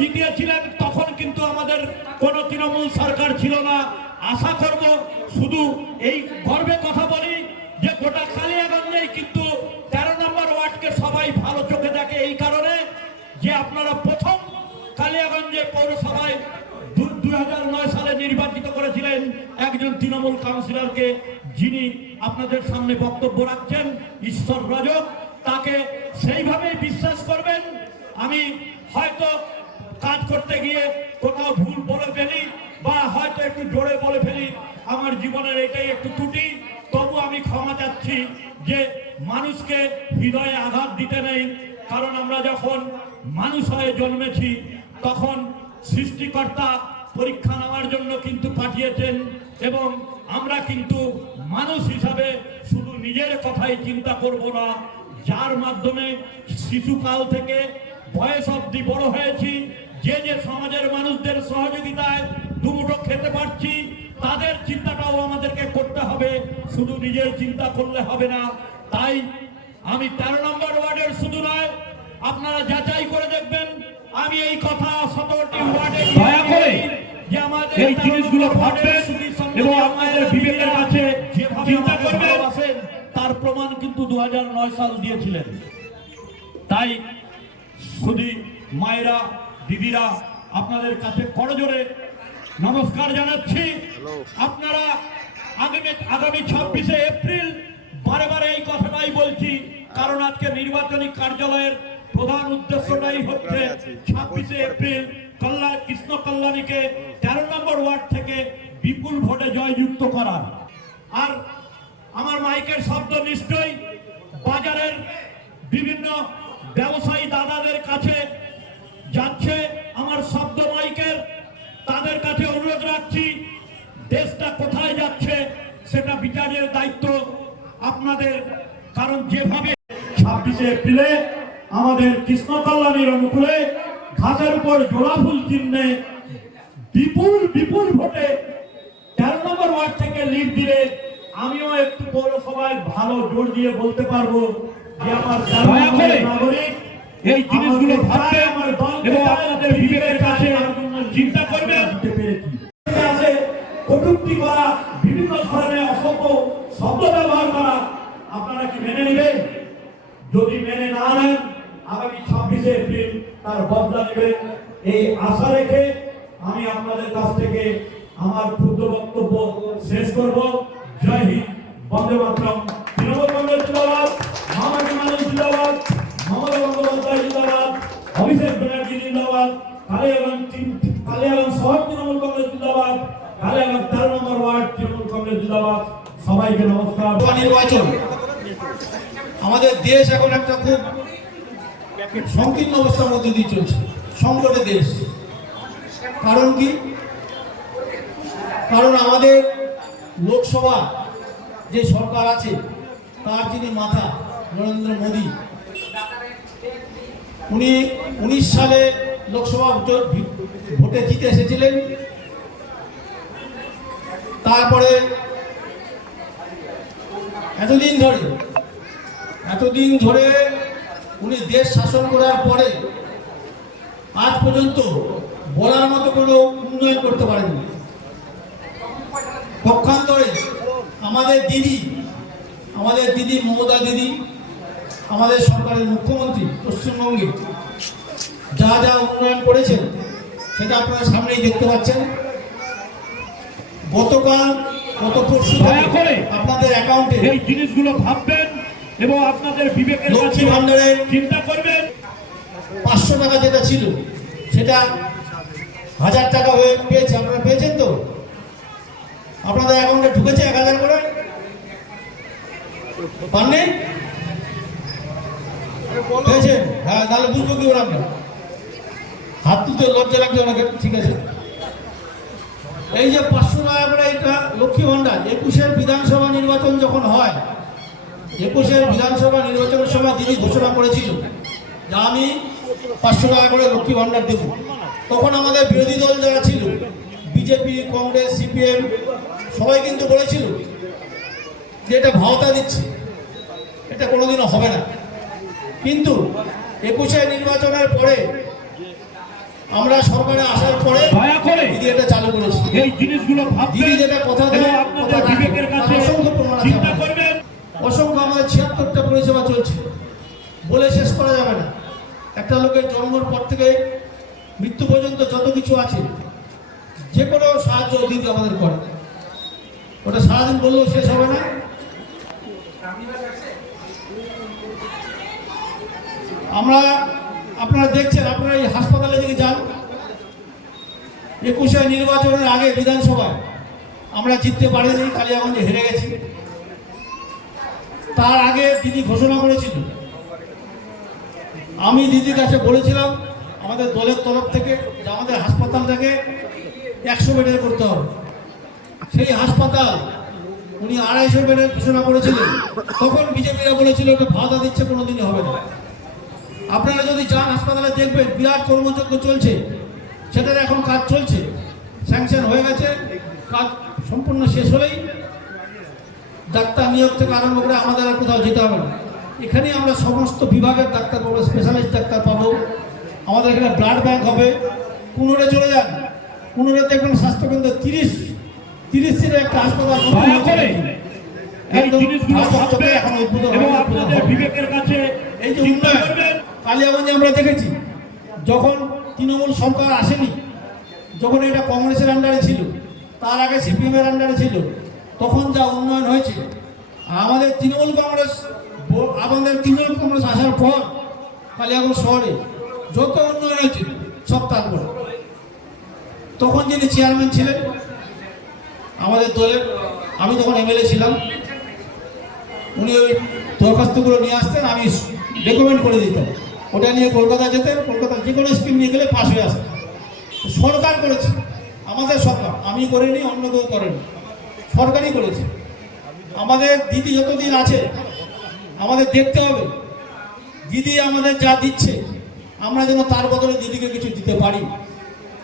জিতিয়েছিলেন তখন কিন্তু আমাদের কোনো তৃণমূল সরকার ছিল না। আশা করব, শুধু এই গর্বে কথা বলি যে গোটা কালিয়াগঞ্জেই কিন্তু 13 নম্বর ওয়ার্ডকে সবাই ভালো চোখে দেখে, এই কারণে যে আপনারা প্রথম কালিয়াগঞ্জে পৌরসভায় 2009 সালে নির্বাচিত করেছিলেন একজন তৃণমূল কাউন্সিলরকে, যিনি আপনাদের সামনে বক্তব্য রাখছেন, ঈশ্বর রজক। তাকে সেইভাবেই বিশ্বাস করবেন। আমি হয়তো কাজ করতে গিয়ে কোথাও ভুল বলে ফেলি বা হয়তো একটু জোরে বলে ফেলি, আমার জীবনের এটাই একটু ত্রুটি, তবু আমি ক্ষমা চাচ্ছি যে মানুষকে হৃদয়ে আঘাত দিতে নেই। কারণ আমরা যখন মানুষ হয়ে জন্মেছি তখন সৃষ্টিকর্তা পরীক্ষা নেওয়ার জন্য কিন্তু পাঠিয়েছেন, এবং আমরা কিন্তু মানুষ হিসাবে শুধু নিজের কথাই চিন্তা করব না, যার মাধ্যমে শিশুকাল থেকে বয়স অবধি বড় হয়েছি, যে যে সমাজের মানুষদের সহযোগিতায় দুমুঠো খেতে পারছি, তাদের চিন্তাটাও আমাদেরকে করতে হবে, শুধু নিজের চিন্তা করলে হবে না। তাই আমি 13 নম্বর ওয়ার্ডের শুধু নয়, আপনারা যাচাই করে দেখবেন, আমি এই কথা 17টি ওয়ার্ডে দয়া করে যে আমাদের এই জিনিসগুলো ভাববেন এবং আপনাদের বিবেকের কাছে চিন্তা করবেন, তার প্রমাণ কিন্তু 2009 সাল দিয়েছিলেন। তাই শুধু মায়েরা, দিদিরা, আপনাদের কাছে করজোড়ে নমস্কার জানাচ্ছি। আপনারা আগামী 26শে এপ্রিল, বারে বারে এই কথাটাই বলছি, কারণ আজকে নির্বাচনী কার্যালয়ের প্রধান উদ্দেশ্যটাই হচ্ছে 26শে এপ্রিল কৃষ্ণ কল্যাণীকে 13 নম্বর ওয়ার্ড থেকে বিপুল ভোটে জয়যুক্ত করা। আর আমার মাইকের শব্দ নিশ্চয়ই বাজারের বিভিন্ন ব্যবসায়ী দাদাদের কাছে যাচ্ছে, আমার শব্দ মাইকের, তাদের কাছে অনুরোধ রাখছি, দেশটা কোথায় যাচ্ছে সেটা বিচারের দায়িত্ব আপনাদের। কারণ যেভাবে 26শে এপ্রিলে আমাদের কৃষ্ণ কল্যাণীর অনুকূলে ঘাসের উপর জোড়া ফুল চিহ্নে বিপুল ভোটে 13 নম্বর ওয়ার্ড থেকে লিড দিলে, আমিও একটু পৌরসভায় ভালো জোর দিয়ে বলতে পারবো যে আমার নাগরিক এই জিনিসগুলো ভাববে এবং আপনাদের বিবেকের কাছে চিন্তা করবে। কটূক্তি করা, বিভিন্ন ধরনের অসভ্য শব্দ ব্যবহার করা, আপনারা কি মেনে নেবেন? যদি মেনে না নেন, আগামী 26শে এপ্রিল তার বদলা নেবেন, এই আশা রেখে আমি আপনাদের কাছ থেকে আমার ক্ষুদ্র বক্তব্য শেষ করব। জয় হিন্দ, বন্দে মাতরম। তৃণমূল কংগ্রেস জিন্দাবাদ, মমতা ব্যানার্জি জিন্দাবাদ, মমতা বন্দ্যোপাধ্যায় জিন্দাবাদ, অভিষেক ব্যানার্জি জিন্দাবাদ, কালিয়াগঞ্জ শহর তৃণমূল কংগ্রেস জিন্দাবাদ, কালিয়াগঞ্জ 13 নম্বর ওয়ার্ড তৃণমূল কংগ্রেস জিন্দাবাদ। সবাইকে নমস্কার। নির্বাচন, আমাদের দেশ এখন একটা খুব সংকীর্ণ অবস্থার মধ্যে দিয়ে চলছে, সংকটে দেশ। কারণ কি? কারণ আমাদের লোকসভা যে সরকার আছে, তার যিনি মাথা নরেন্দ্র মোদী, উনি 19 সালে লোকসভা ভোটে জিতে এসেছিলেন। তারপরে এতদিন ধরে উনি দেশ শাসন করার পরে আজ পর্যন্ত বলার মতো কোনো উন্নয়ন করতে পারেননি। পক্ষান্তরে আমাদের দিদি মমতা দিদি, আমাদের সরকারের মুখ্যমন্ত্রী পশ্চিমবঙ্গে যা যা উন্নয়ন করেছেন সেটা আপনারা সামনেই দেখতে পাচ্ছেন। গত পরশু আপনাদের অ্যাকাউন্টে এই জিনিসগুলো ভাববেন এবং আপনাদের বিবেকের লক্ষ্মী ভান্ডারের চিন্তা করবেন। 500 টাকা যেটা ছিল সেটা 1000 টাকা হয়ে পেয়েছে। আপনারা পেয়েছেন তো? আপনাদের অ্যাকাউন্টে ঢুকেছে 1000 করে? পাননি? পেয়েছেন? হ্যাঁ, তাহলে বুঝবো কি ওরা? হাত তুলতে লজ্জা লাগছে ওনাকে। ঠিক আছে, এই যে 500 টাকা করে এটা লক্ষ্মী ভান্ডার, 21-এর বিধানসভা নির্বাচন যখন হয়, 21-এর বিধানসভা নির্বাচনের সময় দিদি ঘোষণা করেছিল যে আমি 500 টাকা করে লক্ষ্মী ভান্ডার দেব। তখন আমাদের বিরোধী দল যারা ছিল, বিজেপি, কংগ্রেস, সিপিএম, সবাই কিন্তু বলেছিল যে এটা ভাওতা দিচ্ছে, এটা কোনোদিনও হবে না। কিন্তু 21-এর নির্বাচনের পরে আমরা সরকারে আসার পরে দয়া করে দিদি এটা চালু করেছি। এই জিনিসগুলো ভাববেন দিদি যেটা কথা এবং দেয় আপনাদের কথা রাখে। বিবেকের কাছে অসংখ্য প্রমাণ আছে চিন্তা আমাদের। করবেন। অসংখ্য আমাদের 76টা পরিষেবা চলছে, বলে শেষ করা যাবে না। একটা লোকের জন্মের পর থেকে মৃত্যু পর্যন্ত যত কিছু আছে, যে কোনো সাহায্য দিদি আমাদের করে, ওটা সারাদিন বললেও শেষ হবে না। আপনারা দেখছেন, আপনারা এই হাসপাতালে দিকে যান, 21 নির্বাচনের আগে বিধানসভায় আমরা জিততে পারিনি, কালিয়াগঞ্জে হেরে গেছি। তার আগে দিদি ঘোষণা করেছিল, আমি দিদির কাছে বলেছিলাম আমাদের দলের তরফ থেকে যে আমাদের হাসপাতালটাকে 100 বেডের করতে হবে। সেই হাসপাতাল উনি 250 বেডের ঘোষণা করেছিলেন। তখন বিজেপিরা বলেছিল এটা ভাতা দিচ্ছে, কোনোদিনই হবে না। আপনারা যদি যান হাসপাতালে দেখবেন বিরাট কর্মযজ্ঞ চলছে, সেটার এখন কাজ চলছে, স্যাংশন হয়ে গেছে। কাজ সম্পূর্ণ শেষ হলেই ডাক্তার নিয়োগ থেকে আরম্ভ করে আমাদের আর কোথাও যেতে হবে না। এখানে আমরা সমস্ত বিভাগের ডাক্তার পাবো, স্পেশালিস্ট ডাক্তার পাবো। আমাদের এখানে ব্লাড ব্যাংক হবে। কুনোরে চলে যান, কুনোরে দেখবেন স্বাস্থ্যকেন্দ্র 30 একটা হাসপাতাল দয়া করে এই একদম জিনিসগুলো ভাববেন এখন উদ্বোধন এবং হবে, আপনাদের উদ্বোধন হবে। বিবেকের কাছে এই যে চিন্তা উন্নয়ন করবেন। কালিয়াগঞ্জে আমরা দেখেছি, যখন তৃণমূল সরকার আসেনি, যখন এটা কংগ্রেসের আন্ডারে ছিল, তার আগে সিপিএমের আন্ডারে ছিল, তখন যা উন্নয়ন হয়েছে। আমাদের তৃণমূল কংগ্রেস আসার পর কালিয়াগঞ্জ শহরে যত উন্নয়ন হয়েছে সব তারপরে। তখন যিনি চেয়ারম্যান ছিলেন আমাদের দলের, আমি যখন এমএলএ ছিলাম, উনি ওই দরখাস্তগুলো নিয়ে আসতেন, আমি রেকমেন্ড করে দিতাম, ওটা নিয়ে কলকাতা যেতেন। কলকাতার যে কোনো স্কিম নিয়ে গেলে পাস হয়ে আসতেন। সরকার করেছে, আমাদের সরকার, আমি করিনি, অন্য কেউ করেনি, সরকারই করেছে। আমাদের দিদি যতদিন আছে আমাদের দেখতে হবে দিদি আমাদের যা দিচ্ছে আমরা যেন তার বদলে দিদিকে কিছু দিতে পারি।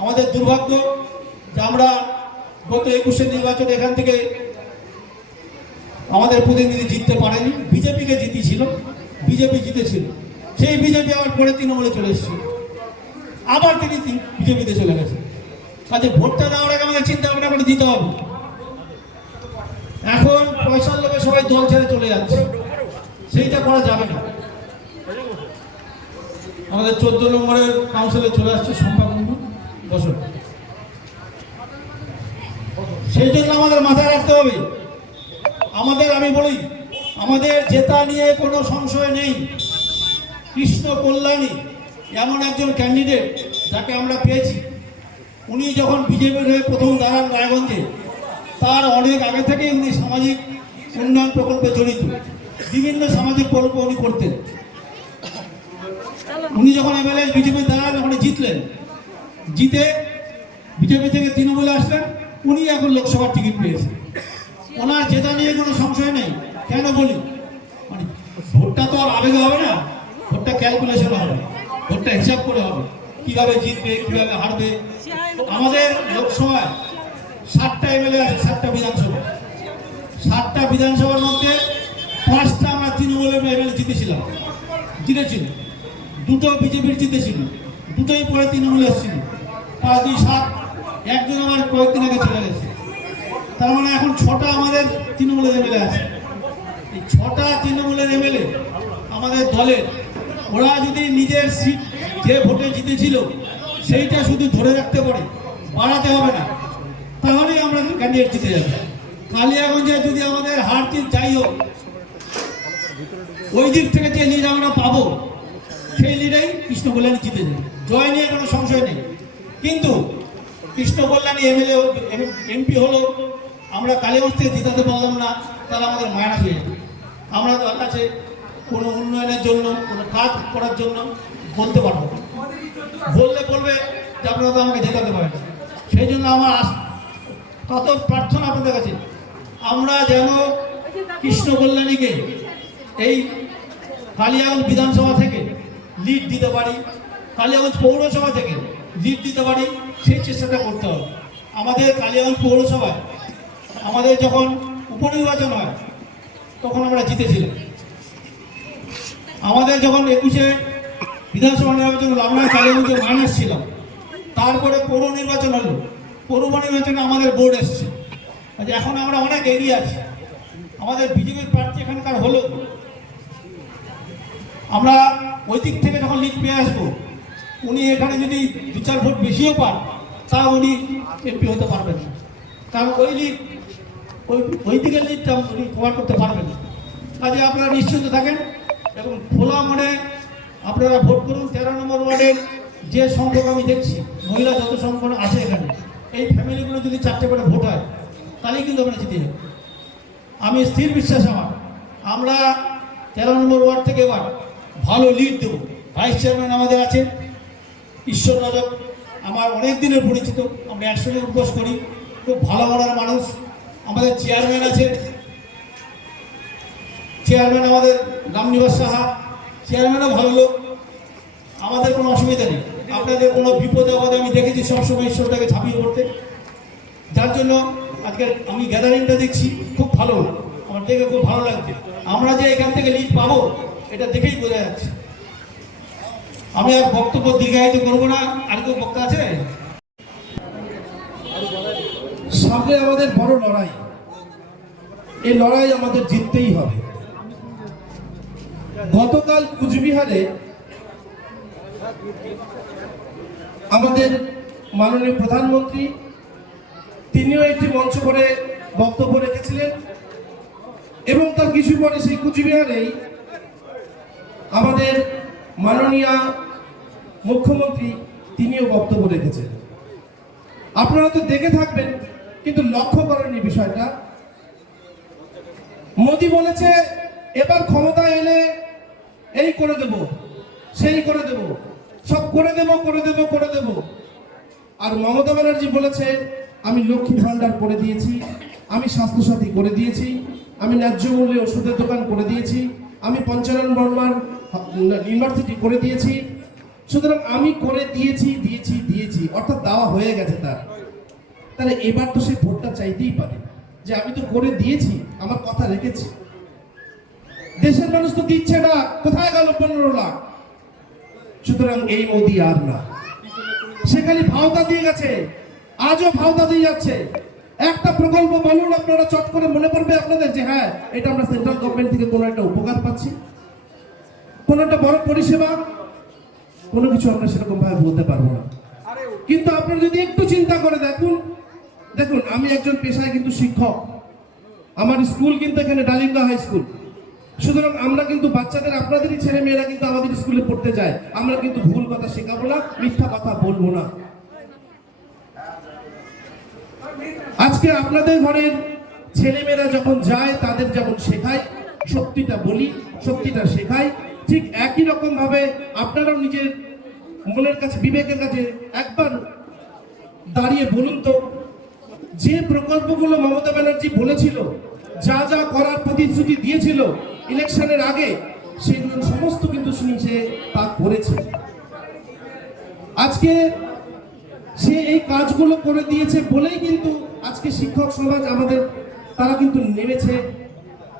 আমাদের দুর্ভাগ্য যে আমরা গত 21 নির্বাচনে এখান থেকে আমাদের প্রতিনিধি জিততে পারেনি, বিজেপিকে জিতেছিল, বিজেপি জিতেছিল। সেই বিজেপি আবার পরে তৃণমূলে চলে এসেছিল, আবার তিনি বিজেপিতে চলে গেছে। কাজে ভোটটা দেওয়ার আগে আমাদের চিন্তা ভাবনা করে দিতে হবে। এখন পয়সার লোভে সবাই দল ছেড়ে চলে যাচ্ছে, সেইটা করা যাবে না। আমাদের 14 নম্বরের কাউন্সিলে চলে আসছে শম্পা কুণ্ডু বছর, সেই জন্য আমাদের মাথায় রাখতে হবে, আমি বলি আমাদের জেতা নিয়ে কোনো সংশয় নেই। কৃষ্ণ কল্যাণী এমন একজন ক্যান্ডিডেট যাকে আমরা পেয়েছি, উনি যখন বিজেপির হয়ে প্রথম দাঁড়ান রায়গঞ্জে, তার অনেক আগে থেকেই উনি সামাজিক উন্নয়ন প্রকল্পে জড়িত, বিভিন্ন সামাজিক প্রকল্প উনি করতেন। উনি যখন এমএলএ বিজেপি দাঁড়ান, ওখানে জিতলেন, জিতে বিজেপি থেকে তৃণমূলে আসলেন, উনি এখন লোকসভার টিকিট পেয়েছেন। ওনার জেতা নিয়ে কোনো সংশয় নেই। কেন বলি, মানে ভোটটা তো আর আবেগে হবে না, ভোটটা ক্যালকুলেশন হবে, ভোটটা হিসাব করে হবে, কিভাবে জিতবে কিভাবে হারবে। আমাদের লোকসভায় 7টা এমএলএ আছে, 7টা বিধানসভা, 7টা বিধানসভার মধ্যে 5টা আমরা তৃণমূলের এমএলএ জিতেছিল, 2টো বিজেপির জিতেছিল, 2টোই পরে তৃণমূলে এসেছিল। 5, 2, 7, একজন আমার কয়েকদিন আগে চলে গেছে। তার মানে এখন 6টা আমাদের তৃণমূলের এমএলএ আছে। এই 6টা তৃণমূলের এমএলএ আমাদের দলের, ওরা যদি নিজের সিট যে ভোটে জিতেছিল সেইটা শুধু ধরে রাখতে পারে, বাড়াতে হবে না, তাহলেই আমরা ক্যান্ডিডেট জিতে যাবে। কালিয়াগঞ্জে যদি আমাদের হার জিত যাই হোক, ওই দিক থেকে যে লিড আমরা পাবো সেই লিডেই কৃষ্ণ কল্যাণী জিতে যাবে, জয় নিয়ে কোনো সংশয় নেই। কিন্তু কৃষ্ণ কল্যাণী এমএলএ এমপি হলো, আমরা কালীগঞ্জ থেকে জিতাতে পারলাম না, তাহলে আমাদের মাইনাস হয়ে যাবে। আমরা তার কাছে কোনো উন্নয়নের জন্য, কোনো কাজ করার জন্য বলতে পারবো না। বলবে যে আপনারা তো আমাকে জেতাতে পারেন। সেই জন্য আমার কত প্রার্থনা আপনাদের কাছে, আমরা যেন কৃষ্ণ কল্যাণীকে এই কালিয়াগঞ্জ বিধানসভা থেকে লিড দিতে পারি, কালিয়াগঞ্জ পৌরসভা থেকে লিড দিতে পারি, সেই চেষ্টাটা করতে হবে। আমাদের কালিয়াগঞ্জ পৌরসভায় আমাদের যখন উপনির্বাচন হয় তখন আমরা জিতেছিলাম। আমাদের যখন 21 বিধানসভা নির্বাচন আমরা কালিয়াগঞ্জে মাইনাস ছিলাম, তারপরে পৌর নির্বাচন হলো, পৌর নির্বাচনে আমাদের বোর্ড এসছে। আচ্ছা, এখন আমরা অনেক এগিয়ে আছি, আমাদের বিজেপির প্রার্থী এখানকার হলো, আমরা ওই দিক থেকে যখন লিড পেয়ে আসবো, উনি এখানে যদি 2-4 ভোট বেশিও পান, তা উনি এমপি হতে পারবেন না, কারণ ওই লিড ওই দিকের লিডটা উনি কভার করতে পারবেন না। কাজে আপনারা নিশ্চিন্ত থাকেন এবং খোলা মনে আপনারা ভোট করুন। 13 নম্বর ওয়ার্ডের যে সংখ্যক আমি দেখছি, মহিলা যত সংখ্যক আছে এখানে, এই ফ্যামিলিগুলো যদি 4টে করে ভোট হয়, তাহলেই কিন্তু আমরা জিতে যাব। আমি স্থির বিশ্বাস আমরা 13 নম্বর ওয়ার্ড থেকে এবার ভালো লিড দেবো। ভাইস চেয়ারম্যান আমাদের আছে ঈশ্বর রাজক, আমার অনেক দিনের পরিচিত, আমরা একসঙ্গে উপবাস করি, খুব ভালো মনের মানুষ। আমাদের চেয়ারম্যান আছে, চেয়ারম্যান আমাদের রামনিবাস সাহা, চেয়ারম্যানও ভালো লোক, আমাদের কোনো অসুবিধা নেই। আপনাদের কোনো বিপদে আপদে আমি দেখেছি সবসময় ঈশ্বরটাকে ঝাঁপিয়ে পড়তে, যার জন্য আজকে আমি গ্যাদারিংটা দেখছি খুব ভালো, আমার দেখে খুব ভালো লাগছে। আমরা যে এখান থেকে লিড পাবো এটা দেখেই বোঝা যাচ্ছে। আমি আর বক্তব্য দীর্ঘায়িত করবো না। আর কেউ বক্তা আছে? সামনে আমাদের বড় লড়াই, এই লড়াই আমাদের জিততেই হবে। গতকাল কুচবিহারে আমাদের মাননীয় প্রধানমন্ত্রী তিনিও একটি মঞ্চ করে বক্তব্য রেখেছিলেন এবং তার কিছু পরে সেই কুচবিহারেই আমাদের মাননীয় মুখ্যমন্ত্রী তিনিও বক্তব্য রেখেছেন। আপনারা তো দেখে থাকবেন, কিন্তু লক্ষ্য করেননি বিষয়টা। মোদি বলেছে এবার ক্ষমতায় এলে এই করে দেব, সেই করে দেব, সব করে দেব করে দেব করে দেব। আর মমতা ব্যানার্জি বলেছে আমি লক্ষ্মী ভান্ডার করে দিয়েছি, আমি স্বাস্থ্যসাথী করে দিয়েছি, আমি ন্যায্য মূল্যে ওষুধের দোকান করে দিয়েছি, আমি পঞ্চানন বর্মার ইউনিভার্সিটি করে দিয়েছি। সুতরাং আমি করে দিয়েছি দিয়েছি দিয়েছি, অর্থাৎ দেওয়া হয়ে গেছে তার। তাহলে এবার তো সে ভোটটা চাইতেই পারে যে আমি তো করে দিয়েছি, আমার কথা রেখেছি। দেশের মানুষ তো দিচ্ছে না, কোথায় গেল 15 লাখ? সুতরাং এই মোদি আর না, সে খালি ভাওতা দিয়ে গেছে, আজও ভাওতা দিয়ে যাচ্ছে। একটা প্রকল্প বলুন আপনারা, চট করে মনে পড়বে আপনাদের যে হ্যাঁ এটা আমরা সেন্ট্রাল গভর্নমেন্ট থেকে কোনো একটা উপকার পাচ্ছি, কোনো একটা বড় পরিষেবা, কোনো কিছু আমরা সেরকম ভাবে বলতে পারবো না। কিন্তু আপনারা যদি একটু চিন্তা করে দেখুন, আমি একজন পেশায় কিন্তু শিক্ষক, আমার স্কুল কিন্তু এখানে ডালিঙ্গা হাই স্কুল। সুতরাং আমরা কিন্তু বাচ্চাদের, আপনাদেরই ছেলে মেয়েরা কিন্তু আমাদের স্কুলে পড়তে যায়, আমরা কিন্তু ভুল কথা শেখাবো না, মিথ্যা কথা বলবো না। আজকে আপনাদের ঘরের ছেলে মেয়েরা যখন যায়, তাদের যেমন শেখায়, সত্যিটা বলি, সত্যিটা শেখাই, ঠিক একই রকম ভাবে আপনারাও নিজের মনের কাছে, বিবেকের কাছে একবার দাঁড়িয়ে বলুন তো, যে প্রকল্পগুলো মমতা ব্যানার্জি বলেছিল, যা যা করার প্রতিশ্রুতি দিয়েছিল ইলেকশনের আগে, সেগুলো সমস্ত কিন্তু সে তা করেছে। আজকে সে এই কাজগুলো করে দিয়েছে বলেই কিন্তু আজকে শিক্ষক সমাজ আমাদের, তারা কিন্তু নেমেছে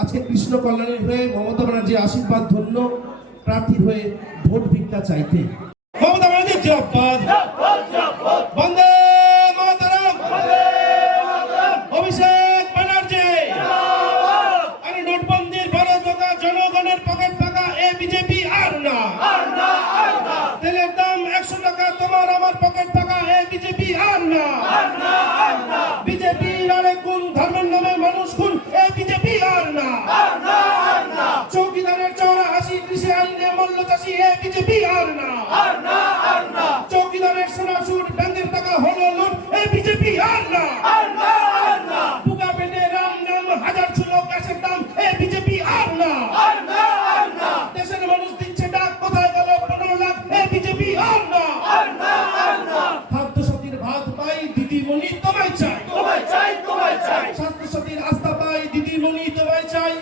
আজকে কৃষ্ণ কল্যাণী হয়ে মমতা ব্যানার্জির আশীর্বাদ ধন্য প্রার্থী হয়ে ভোট ভিক্ষা চাইতে। মমতা ব্যানার্জি জিন্দাবাদ, বন্দে মাতরম, অভিষেক ব্যানার্জি, আরে নোটবন্দির বড় কথা, জনগণের পকেট টাকা, এ বিজেপি আর না, তেলের দাম 100 টাকা, তোমার আমার পকেট টাকা, এ বিজেপি আর না, বিজেপির আরেক গুণ, ধর্মের নামে মানুষ খুন, এ বিজেপি আর না, চৌকিদারের চওড়া হাসি, কৃষি আইনে মূল্য চাষি, এ বিজেপি আর না, চৌকিদারের সোনা সুর, ব্যাংকের টাকা হলো লুট, এ বিজেপি আর না, বুকা পেটে রাম নাম, হাজার ছিল গ্যাসের দাম, এ বিজেপি আর না, দেশের মানুষ দিচ্ছে ডাক, কোথায় গেল 15 লাখ, এ বিজেপি আর না, খাদ্য সাথীর ভাত পাই, দিদিমণি তোমায় চাই, স্বাস্থ্য সাথীর আস্থা পাই, দিদিমণি তোমায় চাই,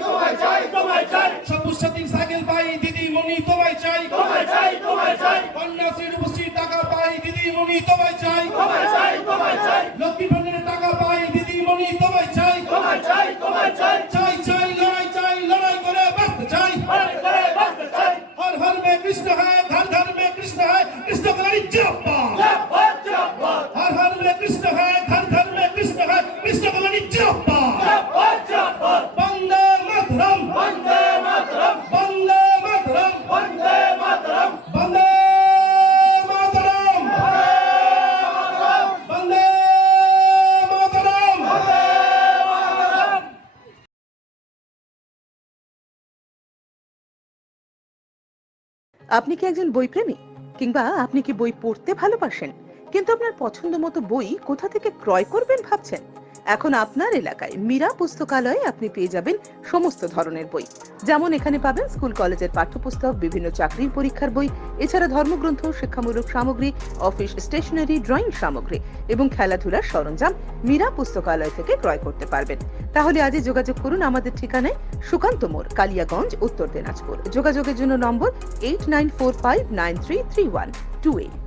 সবুজ সাথীর সাইকেল পাই, দিদিমণি তোমায় চাই, কন্যাশ্রীর উপশ্রীর টাকা পাই, দিদিমণি তোমায় চাই, লক্ষ্মী ভান্ডারের টাকা পাই, দিদিমণি তোমায় চাই, চাই চাই লড়াই চাই, লড়াই করে বাঁচতে চাই, হর হর মে কৃষ্ণ হ্যায়, ঘর ঘর মে কৃষ্ণ হ্যায়, কৃষ্ণ কল্যাণী জিন্দাবাদ। আপনি কি একজন বই প্রেমী, কিংবা আপনি কি বই পড়তে ভালোবাসেন কিন্তু আপনার পছন্দ মতো বই কোথা থেকে ক্রয় করবেন ভাবছেন? এখন আপনার এলাকায় মীরা পুস্তকালয়ে আপনি পেয়ে যাবেন সমস্ত ধরনের বই। যেমন এখানে পাবেন স্কুল কলেজের পাঠ্যপুস্তক, বিভিন্ন চাকরির পরীক্ষার বই, এছাড়া ধর্মগ্রন্থ, শিক্ষামূলক সামগ্রী, অফিস স্টেশনারি, ড্রয়িং সামগ্রী এবং খেলাধুলার সরঞ্জাম মীরা পুস্তকালয় থেকে ক্রয় করতে পারবেন। তাহলে আজই যোগাযোগ করুন আমাদের ঠিকানায়, সুকান্ত মোড়, কালিয়াগঞ্জ, উত্তর দিনাজপুর। যোগাযোগের জন্য নম্বর 8945933128।